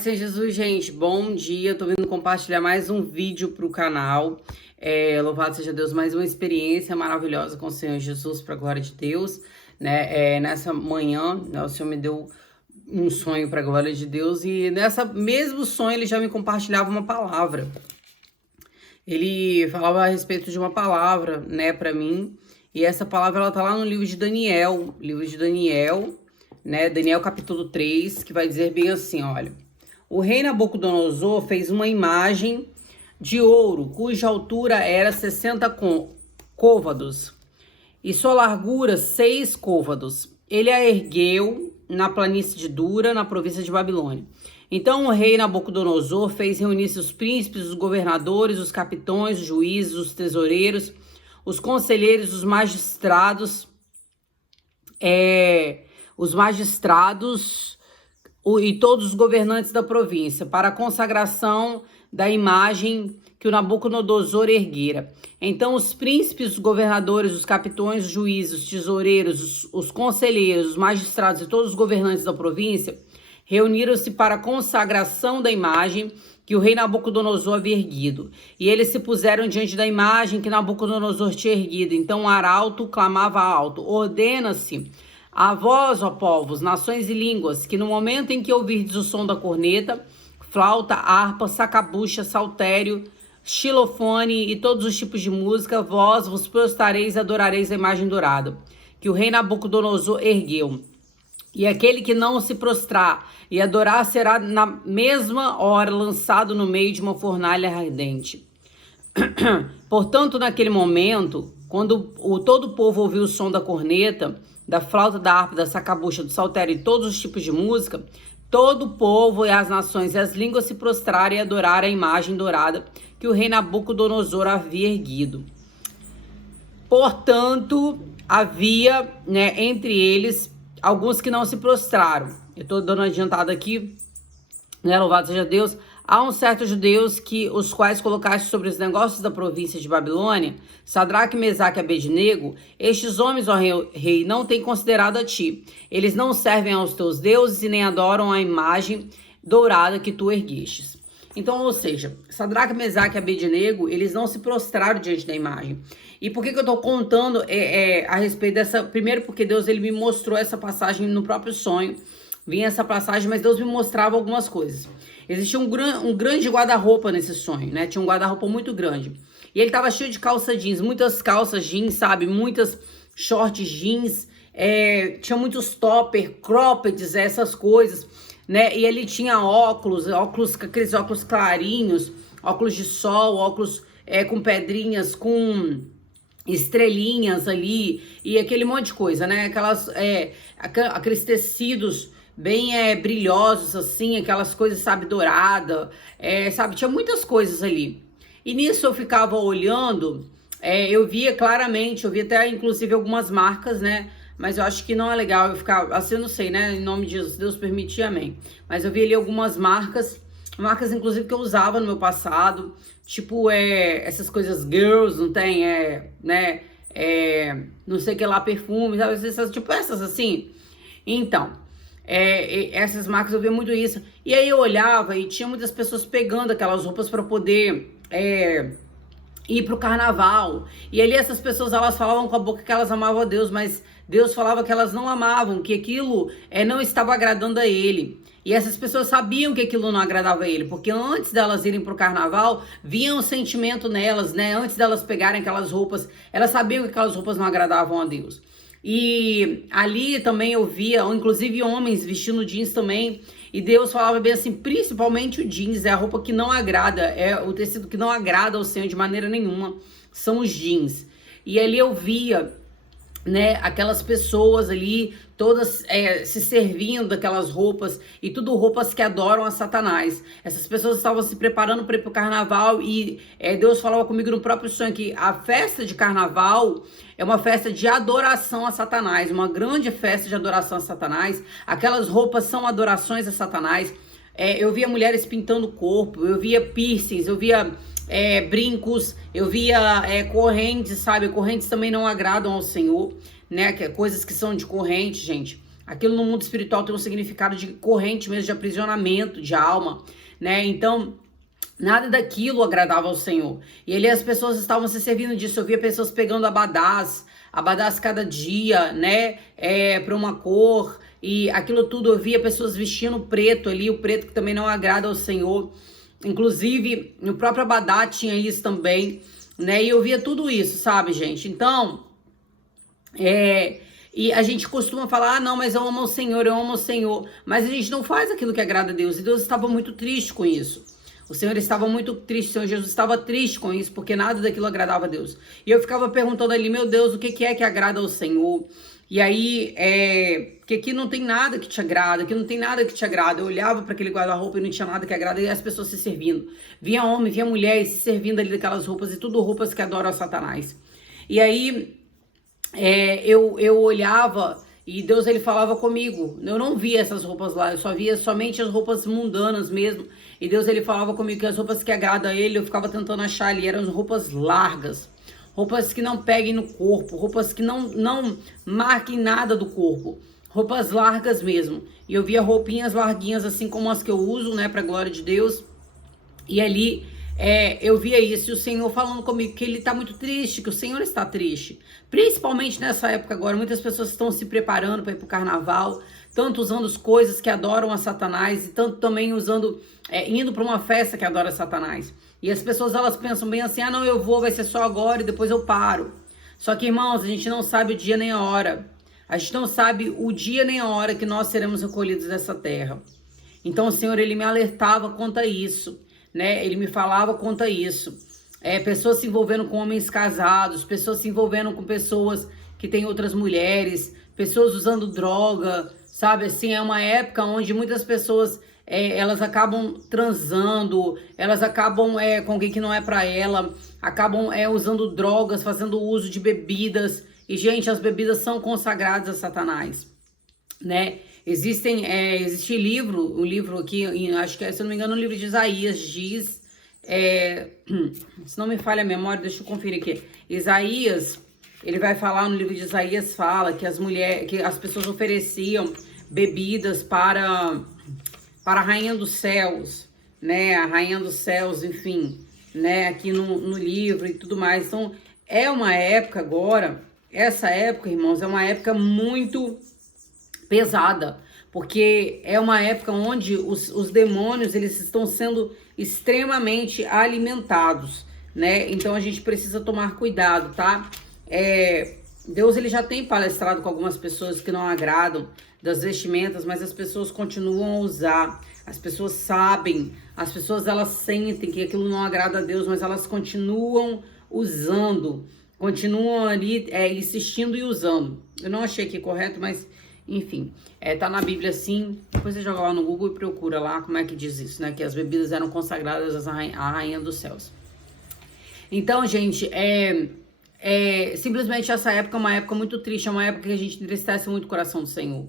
Senhor Jesus, gente, bom dia. Tô vindo compartilhar mais um vídeo pro canal. Louvado seja Deus, mais uma experiência maravilhosa com o Senhor Jesus, pra glória de Deus, né? Nessa manhã, né, o Senhor me deu um sonho pra glória de Deus e nessa mesmo sonho ele já me compartilhava uma palavra. Ele falava a respeito de uma palavra, né, pra mim. E essa palavra, ela tá lá no livro de Daniel, né? Daniel capítulo 3, que vai dizer bem assim, olha. O rei Nabucodonosor fez uma imagem de ouro, cuja altura era 60 côvados e sua largura 6 côvados. Ele a ergueu na planície de Dura, na província de Babilônia. Então o rei Nabucodonosor fez reunir-se os príncipes, os governadores, os capitões, os juízes, os tesoureiros, os conselheiros, os magistrados, e todos os governantes da província, para a consagração da imagem que o Nabucodonosor erguera. Então os príncipes, os governadores, os capitões, os juízes, os tesoureiros, os conselheiros, os magistrados e todos os governantes da província reuniram-se para a consagração da imagem que o rei Nabucodonosor havia erguido. E eles se puseram diante da imagem que Nabucodonosor tinha erguido. Então o arauto clamava alto: ordena-se a vós, ó povos, nações e línguas, que no momento em que ouvirdes o som da corneta, flauta, harpa, sacabucha, saltério, xilofone e todos os tipos de música, vós vos prostrareis e adorareis a imagem dourada, que o rei Nabucodonosor ergueu. E aquele que não se prostrar e adorar será na mesma hora lançado no meio de uma fornalha ardente. Portanto, naquele momento, quando todo o povo ouviu o som da corneta, da flauta, da harpa, da sacabucha, do saltério e todos os tipos de música, todo o povo e as nações e as línguas se prostraram e adoraram a imagem dourada que o rei Nabucodonosor havia erguido. Portanto, havia, né, entre eles alguns que não se prostraram. Eu estou dando uma adiantada aqui, né, louvado seja Deus. Há uns certos judeus os quais colocaste sobre os negócios da província de Babilônia, Sadraque, Mesaque e Abednego. Estes homens, ó rei, não têm considerado a ti. Eles não servem aos teus deuses e nem adoram a imagem dourada que tu erguestes. Então, ou seja, Sadraque, Mesaque e Abednego, eles não se prostraram diante da imagem. E por que eu tô contando a respeito dessa? Primeiro porque Deus, ele me mostrou essa passagem no próprio sonho. Vinha essa passagem, mas Deus me mostrava algumas coisas. Existia um grande guarda-roupa nesse sonho, né? Tinha um guarda-roupa muito grande. E ele tava cheio de calça jeans, muitas calças jeans, sabe? Muitas shorts jeans. Tinha muitos topper, croppeds, essas coisas, né? E ele tinha aqueles óculos clarinhos, óculos de sol, óculos com pedrinhas, com estrelinhas ali e aquele monte de coisa, né? Aqueles tecidos bem brilhosos, assim, aquelas coisas, sabe, dourada, sabe, tinha muitas coisas ali. E nisso eu ficava olhando, eu via claramente, eu via até inclusive algumas marcas, né? Mas eu acho que não é legal eu ficar, assim, eu não sei, né? Em nome de Jesus, Deus permitir, amém. Mas eu vi ali algumas marcas inclusive que eu usava no meu passado, tipo, essas coisas girls, não tem, né? Não sei o que lá, perfume, sabe? Tipo essas assim. Então, essas marcas eu via muito isso. E aí eu olhava e tinha muitas pessoas pegando aquelas roupas para poder ir pro carnaval. E ali essas pessoas, elas falavam com a boca que elas amavam a Deus, mas Deus falava que elas não amavam, que aquilo não estava agradando a ele. E essas pessoas sabiam que aquilo não agradava a ele, porque antes delas irem pro carnaval, vinha um sentimento nelas, né? Antes delas pegarem aquelas roupas, elas sabiam que aquelas roupas não agradavam a Deus. E ali também eu via, inclusive homens vestindo jeans também, e Deus falava bem assim, principalmente o jeans, é a roupa que não agrada, é o tecido que não agrada ao Senhor de maneira nenhuma, são os jeans. E ali eu via, né, aquelas pessoas ali, todas se servindo daquelas roupas, e tudo roupas que adoram a Satanás. Essas pessoas estavam se preparando para ir pro carnaval, e Deus falava comigo no próprio sonho que a festa de carnaval é uma festa de adoração a Satanás, uma grande festa de adoração a Satanás. Aquelas roupas são adorações a Satanás. Eu via mulheres pintando o corpo, eu via piercings, eu via brincos, eu via correntes, sabe? Correntes também não agradam ao Senhor, né? Coisas que são de corrente, gente. Aquilo no mundo espiritual tem um significado de corrente mesmo, de aprisionamento, de alma, né? Então, nada daquilo agradava ao Senhor. E ali as pessoas estavam se servindo disso. Eu via pessoas pegando abadás cada dia, né? Para uma cor. E aquilo tudo, eu via pessoas vestindo preto ali, o preto que também não agrada ao Senhor. Inclusive, no próprio abadá tinha isso também, né? E eu via tudo isso, sabe, gente? Então, e a gente costuma falar, ah, não, mas eu amo o Senhor, eu amo o Senhor. Mas a gente não faz aquilo que agrada a Deus. E Deus estava muito triste com isso. O Senhor estava muito triste, o Senhor Jesus estava triste com isso, porque nada daquilo agradava a Deus. E eu ficava perguntando ali, meu Deus, o que é que agrada ao Senhor? E aí, que aqui não tem nada que te agrada, que não tem nada que te agrada. Eu olhava para aquele guarda-roupa e não tinha nada que agrada, e as pessoas se servindo. Via homem, via mulher se servindo ali daquelas roupas, e tudo roupas que adoram a Satanás. E aí, eu olhava e Deus, ele falava comigo. Eu não via essas roupas lá, eu só via somente as roupas mundanas mesmo. E Deus, ele falava comigo que as roupas que agradam a ele, eu ficava tentando achar ali, eram as roupas largas. Roupas que não peguem no corpo, roupas que não marquem nada do corpo. Roupas largas mesmo. E eu via roupinhas larguinhas assim como as que eu uso, né, pra glória de Deus. E ali eu via isso, e o Senhor falando comigo que ele tá muito triste, que o Senhor está triste. Principalmente nessa época agora, muitas pessoas estão se preparando para ir pro carnaval, tanto usando as coisas que adoram a Satanás, e tanto também usando, indo para uma festa que adora Satanás. E as pessoas, elas pensam bem assim, ah não, eu vou, vai ser só agora e depois eu paro. Só que, irmãos, a gente não sabe o dia nem a hora. A gente não sabe o dia nem a hora que nós seremos recolhidos dessa terra. Então o Senhor, ele me alertava quanto a isso, né? Ele me falava quanto a isso. Pessoas se envolvendo com homens casados, pessoas se envolvendo com pessoas que têm outras mulheres, pessoas usando droga, sabe? Assim, é uma época onde muitas pessoas, elas acabam transando, elas acabam com alguém que não é para ela, acabam usando drogas, fazendo uso de bebidas. E, gente, as bebidas são consagradas a Satanás, né? Existe um livro aqui, acho que se eu não me engano, o livro de Isaías diz, se não me falha a memória, deixa eu conferir aqui. Isaías, ele vai falar no livro de Isaías, fala que as pessoas ofereciam bebidas para a Rainha dos Céus, né? A Rainha dos Céus, enfim, né? Aqui no livro e tudo mais. Então, é uma época agora, essa época, irmãos, é uma época muito pesada, porque é uma época onde os demônios, eles estão sendo extremamente alimentados, né? Então a gente precisa tomar cuidado, tá? Deus, ele já tem palestrado com algumas pessoas que não agradam das vestimentas, mas as pessoas continuam a usar, as pessoas sabem, as pessoas, elas sentem que aquilo não agrada a Deus, mas elas continuam usando, continuam ali insistindo e usando. Eu não achei aqui correto, mas enfim, tá na Bíblia assim. Depois você joga lá no Google e procura lá como é que diz isso, né? Que as bebidas eram consagradas à Rainha dos Céus. Então, gente, simplesmente essa época é uma época muito triste, é uma época que a gente entristece muito o coração do Senhor,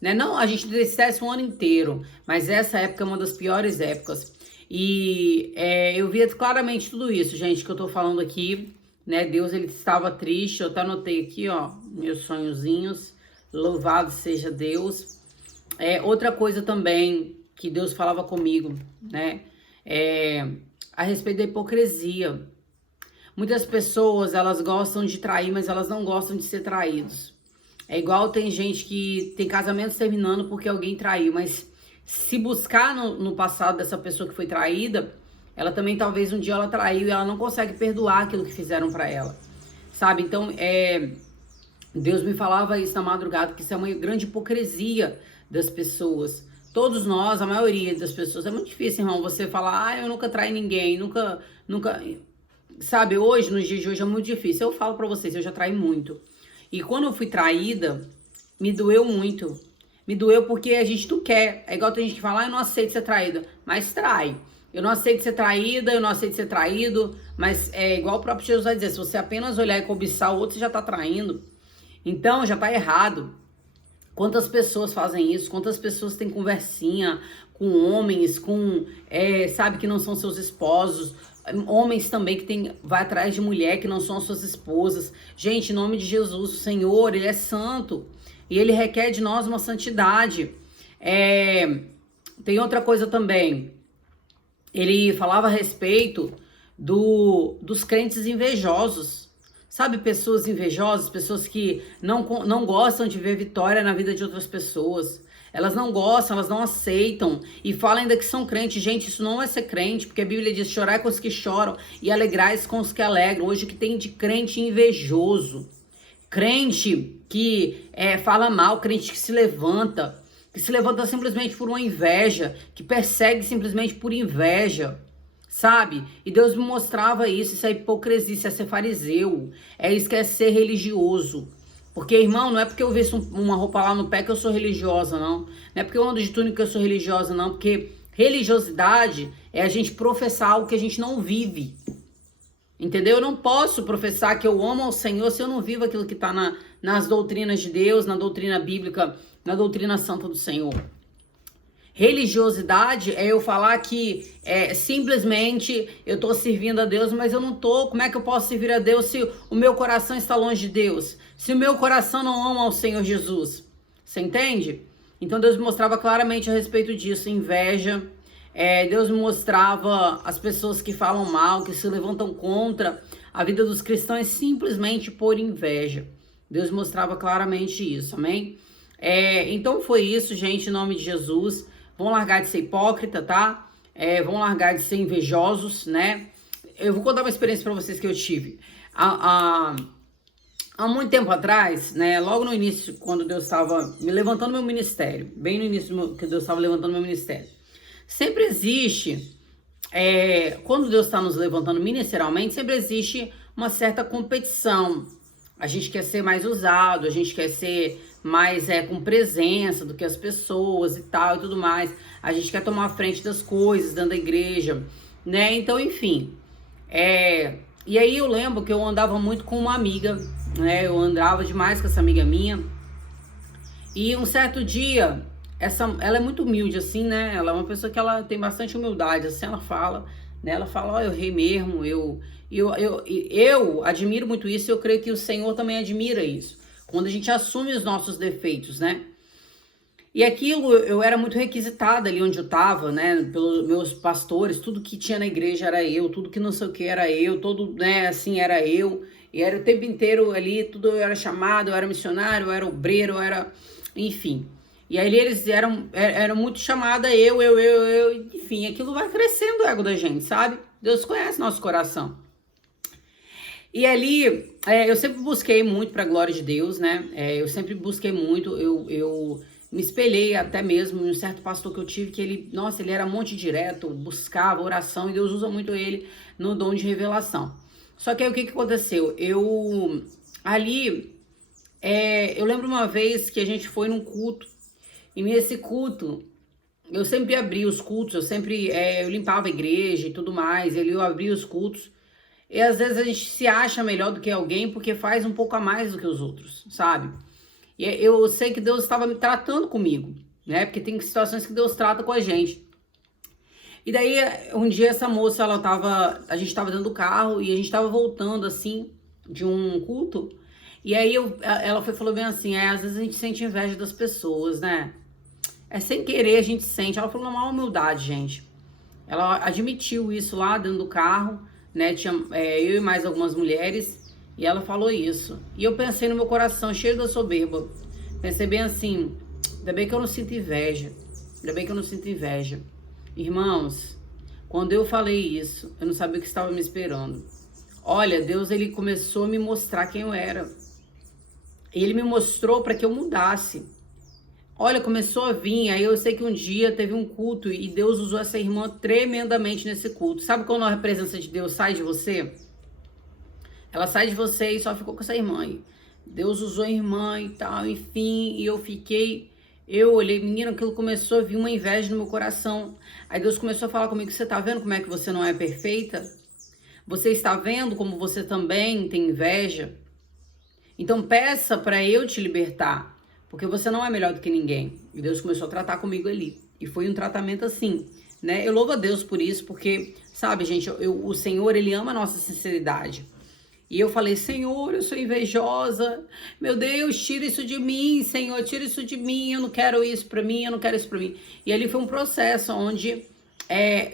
né? Não, a gente entristece o ano inteiro, mas essa época é uma das piores épocas. E eu via claramente tudo isso, gente, que eu tô falando aqui, né? Deus, ele estava triste. Eu até anotei aqui, ó, meus sonhozinhos. Louvado seja Deus. Outra coisa também que Deus falava comigo, né? A respeito da hipocrisia. Muitas pessoas, elas gostam de trair, mas elas não gostam de ser traídos. É igual tem gente que tem casamentos terminando porque alguém traiu, mas se buscar no passado dessa pessoa que foi traída, ela também talvez um dia ela traiu e ela não consegue perdoar aquilo que fizeram pra ela, sabe? Então, Deus me falava isso na madrugada, que isso é uma grande hipocrisia das pessoas. Todos nós, a maioria das pessoas, é muito difícil, irmão, você falar, eu nunca traí ninguém, nunca, sabe, hoje, nos dias de hoje é muito difícil. Eu falo pra vocês, eu já traí muito. E quando eu fui traída, me doeu muito. Me doeu porque a gente não quer. É igual tem gente que fala, eu não aceito ser traída, mas trai. Eu não aceito ser traída, eu não aceito ser traído, mas é igual o próprio Jesus vai dizer, se você apenas olhar e cobiçar o outro, você já tá traindo. Então, já tá errado. Quantas pessoas fazem isso? Quantas pessoas têm conversinha com homens, sabe, que não são seus esposos? Homens também que vai atrás de mulher que não são suas esposas. Gente, em nome de Jesus, o Senhor, ele é santo. E ele requer de nós uma santidade. Tem outra coisa também. Ele falava a respeito dos crentes invejosos. Sabe, pessoas invejosas, pessoas que não gostam de ver vitória na vida de outras pessoas. Elas não gostam, elas não aceitam e falam ainda que são crentes. Gente, isso não é ser crente, porque a Bíblia diz: chorai com os que choram e alegrai-se com os que alegram. Hoje o que tem de crente invejoso, crente que fala mal, crente que se levanta simplesmente por uma inveja, que persegue simplesmente por inveja, sabe? E Deus me mostrava isso é hipocrisia, isso é ser fariseu, isso que é ser religioso. Porque, irmão, não é porque eu visto uma roupa lá no pé que eu sou religiosa, não. Não é porque eu ando de túnica que eu sou religiosa, não. Porque religiosidade é a gente professar algo que a gente não vive. Entendeu? Eu não posso professar que eu amo ao Senhor se eu não vivo aquilo que está nas doutrinas de Deus, na doutrina bíblica, na doutrina santa do Senhor. Religiosidade é eu falar que simplesmente eu estou servindo a Deus, mas eu não estou. Como é que eu posso servir a Deus se o meu coração está longe de Deus? Se o meu coração não ama ao Senhor Jesus? Você entende? Então Deus me mostrava claramente a respeito disso, inveja. Deus me mostrava as pessoas que falam mal, que se levantam contra a vida dos cristãos simplesmente por inveja. Deus mostrava claramente isso, amém? Então foi isso, gente, em nome de Jesus. Vão largar de ser hipócrita, tá? Vão largar de ser invejosos, né? Eu vou contar uma experiência para vocês que eu tive. Há muito tempo atrás, né? Logo no início, quando Deus estava me levantando meu ministério, bem no início que Deus estava levantando meu ministério. Sempre existe, quando Deus está nos levantando ministerialmente, sempre existe uma certa competição. A gente quer ser mais usado, a gente quer ser mais com presença do que as pessoas e tal e tudo mais. A gente quer tomar a frente das coisas dentro da igreja, né? Então, enfim. E aí eu lembro que eu andava muito com uma amiga, né? Eu andava demais com essa amiga minha. E um certo dia, ela é muito humilde, assim, né? Ela é uma pessoa que ela tem bastante humildade, assim, ela fala, né? Ela fala: ó, eu errei mesmo, eu admiro muito isso, e eu creio que o Senhor também admira isso. Quando a gente assume os nossos defeitos, né? E aquilo, eu era muito requisitada ali onde eu tava, né? Pelos meus pastores, tudo que tinha na igreja era eu, tudo que não sei o que era eu, todo, né, assim, era eu. E era o tempo inteiro ali, tudo eu era chamado, eu era missionário, eu era obreiro, eu era... Enfim. E aí eles eram muito chamada eu, enfim, aquilo vai crescendo o ego da gente, sabe? Deus conhece nosso coração. E ali, eu sempre busquei muito para a glória de Deus, né? Eu sempre busquei muito, eu me espelhei até mesmo em um certo pastor que eu tive, que ele era monte direto, buscava oração, e Deus usa muito ele no dom de revelação. Só que aí o que aconteceu? Eu lembro uma vez que a gente foi num culto, e nesse culto, eu sempre abria os cultos, eu limpava a igreja e tudo mais, eu abria os cultos. E às vezes a gente se acha melhor do que alguém porque faz um pouco a mais do que os outros, sabe? E eu sei que Deus estava me tratando comigo, né? Porque tem situações que Deus trata com a gente. E daí, um dia essa moça, a gente estava dentro do carro e a gente estava voltando, assim, de um culto. E aí ela falou bem assim: às vezes a gente sente inveja das pessoas, né? Sem querer a gente sente. Ela falou uma humildade, gente. Ela admitiu isso lá dentro do carro, né? Tinha eu e mais algumas mulheres, e ela falou isso. E eu pensei no meu coração, cheio da soberba. Pensei bem assim: ainda bem que eu não sinto inveja. Ainda bem que eu não sinto inveja. Irmãos, quando eu falei isso, eu não sabia o que estava me esperando. Olha, Deus, ele começou a me mostrar quem eu era. Ele me mostrou para que eu mudasse. Olha, começou a vir, aí eu sei que um dia teve um culto e Deus usou essa irmã tremendamente nesse culto. Sabe quando a presença de Deus sai de você? Ela sai de você e só ficou com essa irmã aí. Deus usou a irmã e tal, enfim, e eu olhei, menina, aquilo começou a vir uma inveja no meu coração. Aí Deus começou a falar comigo: você tá vendo como é que você não é perfeita? Você está vendo como você também tem inveja? Então peça para eu te libertar. Porque você não é melhor do que ninguém. E Deus começou a tratar comigo ali. E foi um tratamento assim, né? Eu louvo a Deus por isso, porque, sabe, gente, o Senhor, ele ama a nossa sinceridade. E eu falei, Senhor, eu sou invejosa. Meu Deus, tira isso de mim, Senhor, tira isso de mim. Eu não quero isso pra mim, eu não quero isso pra mim. E ali foi um processo onde,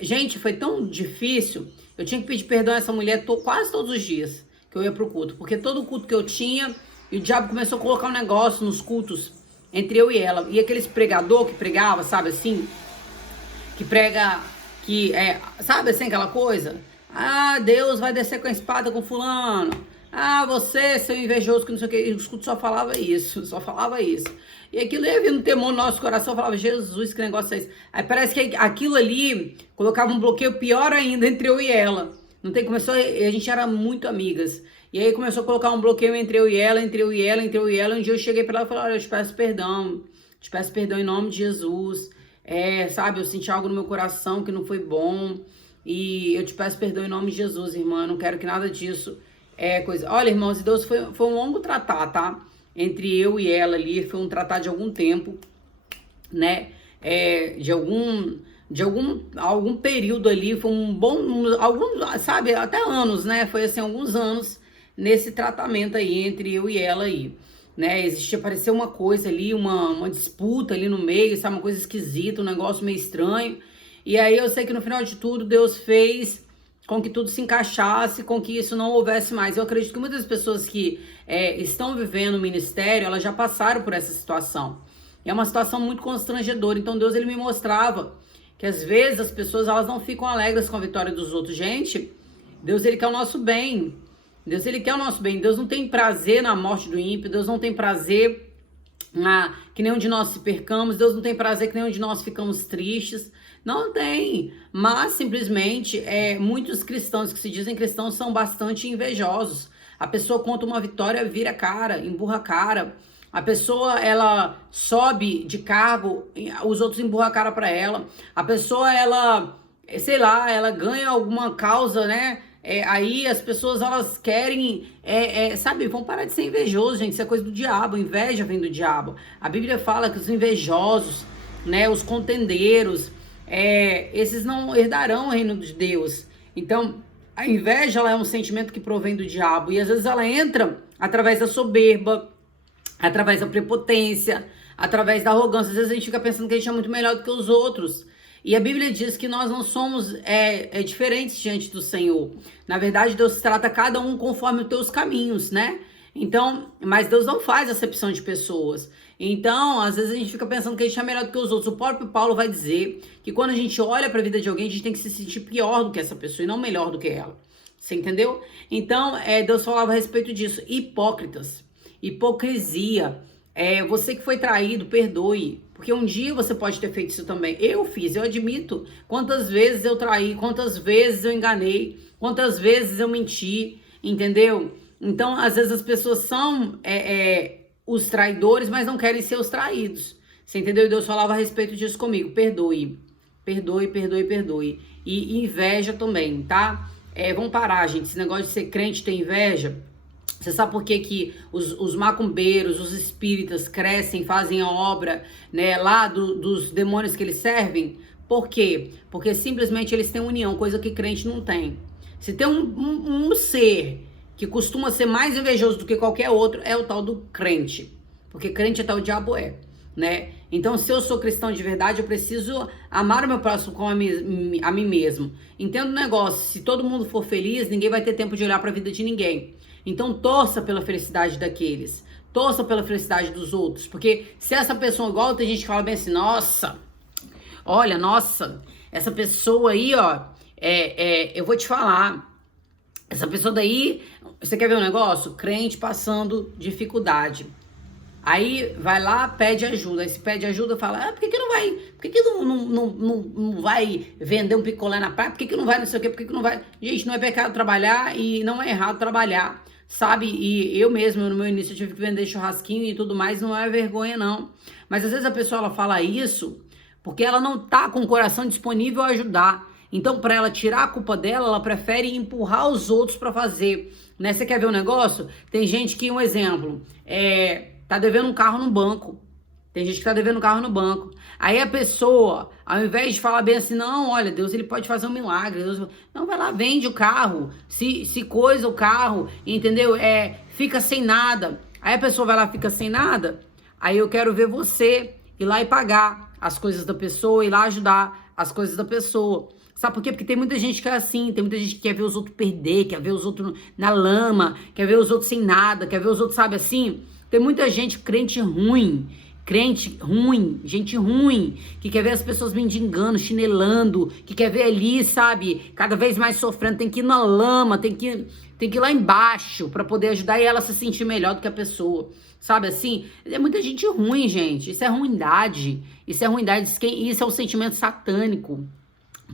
gente, foi tão difícil. Eu tinha que pedir perdão a essa mulher quase todos os dias que eu ia pro culto. Porque todo culto que eu tinha, e o diabo começou a colocar um negócio nos cultos entre eu e ela. E aqueles pregador que pregava, sabe assim? Que prega, sabe assim, aquela coisa? Ah, Deus vai descer com a espada com fulano. Ah, você, seu invejoso, que não sei o que. E o escudo só falava isso, só falava isso. E aquilo ia vindo um temor no nosso coração, eu falava, Jesus, que negócio é esse? Aí parece que aquilo ali colocava um bloqueio pior ainda entre eu e ela. Não tem, começou, a gente era muito amigas. E aí começou a colocar um bloqueio entre eu e ela, entre eu e ela, entre eu e ela. Um dia eu cheguei pra ela e falei, olha, eu te peço perdão em nome de Jesus. Sabe, eu senti algo no meu coração que não foi bom. E eu te peço perdão em nome de Jesus, irmã. Eu não quero que nada disso coisa. Olha, irmãos, e Deus foi um longo tratar, tá? Entre eu e ela ali. Foi um tratar de algum tempo, né? De algum período ali. Foi um bom, sabe, até anos, né? Foi assim, alguns anos nesse tratamento aí entre eu e ela aí. Né, pareceu uma coisa ali, uma disputa ali no meio, sabe, uma coisa esquisita, um negócio meio estranho. E aí eu sei que no final de tudo Deus fez com que tudo se encaixasse, com que isso não houvesse mais. Eu acredito que muitas pessoas que estão vivendo o ministério, elas já passaram por essa situação. E é uma situação muito constrangedora. Então Deus, ele me mostrava que às vezes as pessoas, elas não ficam alegres com a vitória dos outros. Gente, Deus, ele quer o nosso bem. Deus, ele quer o nosso bem. Deus não tem prazer na morte do ímpio. Deus não tem prazer que nenhum de nós se percamos. Deus não tem prazer que nenhum de nós ficamos tristes. Não tem. Mas, simplesmente, muitos cristãos que se dizem cristãos são bastante invejosos. A pessoa conta uma vitória, vira a cara, emburra a cara. A pessoa, ela sobe de cargo, os outros empurram a cara pra ela. A pessoa, ela, sei lá, ela ganha alguma causa, né? Aí as pessoas, elas querem, sabe, vão parar de ser invejosos, gente. Isso é coisa do diabo, inveja vem do diabo. A Bíblia fala que os invejosos, né, os contendeiros, esses não herdarão o reino de Deus. Então, a inveja, ela é um sentimento que provém do diabo. E às vezes ela entra através da soberba, através da prepotência, através da arrogância. Às vezes a gente fica pensando que a gente é muito melhor do que os outros. E a Bíblia diz que nós não somos diferentes diante do Senhor. Na verdade, Deus trata cada um conforme os teus caminhos, né? Então, mas Deus não faz acepção de pessoas. Então, às vezes a gente fica pensando que a gente é melhor do que os outros. O próprio Paulo vai dizer que quando a gente olha para a vida de alguém, a gente tem que se sentir pior do que essa pessoa e não melhor do que ela. Você entendeu? Então, Deus falava a respeito disso. Hipócritas, hipocrisia. Você que foi traído, perdoe. Porque um dia você pode ter feito isso também. Eu fiz, eu admito. Quantas vezes eu traí, quantas vezes eu enganei, quantas vezes eu menti, entendeu? Então, às vezes as pessoas são os traidores, mas não querem ser os traídos. Você entendeu? E Deus falava a respeito disso comigo. Perdoe, perdoe, perdoe, perdoe. E inveja também, tá? Vamos parar, gente. Esse negócio de ser crente ter inveja. Você sabe por que os macumbeiros, os espíritas crescem, fazem a obra, né, lá dos demônios que eles servem? Por quê? Porque simplesmente eles têm união, coisa que crente não tem. Se tem um ser que costuma ser mais invejoso do que qualquer outro, é o tal do crente. Porque crente é tal, o diabo né? Então, se eu sou cristão de verdade, eu preciso amar o meu próximo como a mim mesmo. Entenda o negócio, se todo mundo for feliz, ninguém vai ter tempo de olhar para a vida de ninguém. Então, torça pela felicidade daqueles. Torça pela felicidade dos outros. Porque se essa pessoa, igual tem gente que fala bem assim, nossa, olha, nossa, essa pessoa aí, ó, eu vou te falar, essa pessoa daí, você quer ver um negócio? Crente passando dificuldade. Aí vai lá, pede ajuda. Aí se pede ajuda, fala, por que não vai? Por que não vai vender um picolé na praia? Por que não vai não sei o quê? Por que não vai? Gente, não é pecado trabalhar e não é errado trabalhar, sabe? E eu mesmo, no meu início, eu tive que vender churrasquinho e tudo mais, não é vergonha, não. Mas às vezes a pessoa, ela fala isso porque ela não tá com o coração disponível a ajudar. Então, para ela tirar a culpa dela, ela prefere empurrar os outros para fazer, né? Você quer ver um negócio? Tem gente que, um exemplo, tá devendo um carro no banco. Tem gente que tá devendo carro no banco. Aí a pessoa, ao invés de falar bem assim, não, olha, Deus, ele pode fazer um milagre. Deus... Não, vai lá, vende o carro. Se coisa o carro, entendeu? Fica sem nada. Aí a pessoa vai lá, fica sem nada. Aí eu quero ver você ir lá e pagar as coisas da pessoa, ir lá ajudar as coisas da pessoa. Sabe por quê? Porque tem muita gente que é assim, tem muita gente que quer ver os outros perder, quer ver os outros na lama, quer ver os outros sem nada, quer ver os outros, sabe assim? Tem muita gente, crente ruim, gente ruim, que quer ver as pessoas mendigando, chinelando, que quer ver ali, sabe, cada vez mais sofrendo, tem que ir na lama, tem que ir lá embaixo pra poder ajudar e ela se sentir melhor do que a pessoa, sabe assim? É muita gente ruim, gente, isso é ruindade, isso é um sentimento satânico.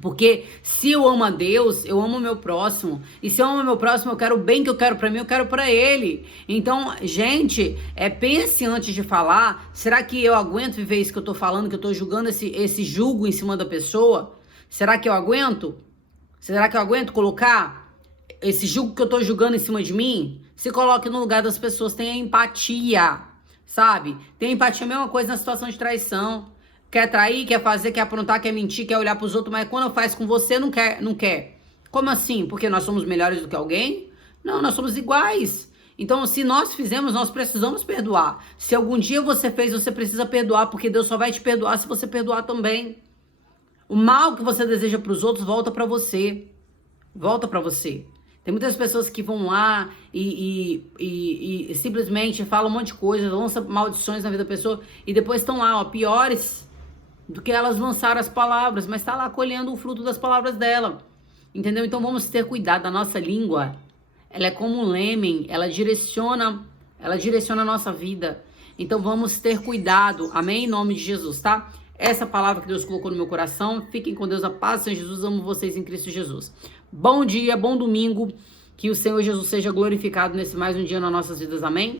Porque se eu amo a Deus, eu amo o meu próximo. E se eu amo o meu próximo, eu quero o bem que eu quero pra mim, eu quero pra ele. Então, gente, pense antes de falar. Será que eu aguento viver isso que eu tô falando, que eu tô julgando esse julgo em cima da pessoa? Será que eu aguento? Será que eu aguento colocar esse julgo que eu tô julgando em cima de mim? Se coloque no lugar das pessoas, tenha empatia, sabe? Tenha empatia, a mesma coisa na situação de traição. Quer trair, quer fazer, quer aprontar, quer mentir, quer olhar pros outros, mas quando faz com você, não quer. Como assim? Porque nós somos melhores do que alguém? Não, nós somos iguais. Então, se nós fizemos, nós precisamos perdoar. Se algum dia você fez, você precisa perdoar, porque Deus só vai te perdoar se você perdoar também. O mal que você deseja pros outros volta pra você. Volta pra você. Tem muitas pessoas que vão lá e simplesmente falam um monte de coisa, lançam maldições na vida da pessoa e depois estão lá, ó, piores do que elas lançaram as palavras, mas tá lá colhendo o fruto das palavras dela, entendeu? Então vamos ter cuidado da nossa língua, ela é como um lêmen, ela direciona a nossa vida, então vamos ter cuidado, amém? Em nome de Jesus, tá? Essa palavra que Deus colocou no meu coração, fiquem com Deus, a paz do Senhor Jesus, amo vocês em Cristo Jesus. Bom dia, bom domingo, que o Senhor Jesus seja glorificado nesse mais um dia nas nossas vidas, amém?